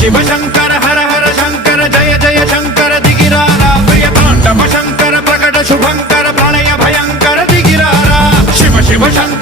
शिव शंकर हर हर शंकर जय जय शंकर दिगिरारा प्रिय तांडव शंकर प्रकट शुभंकर प्रणय भयंकर दिगिरारा शिव शिव शंकर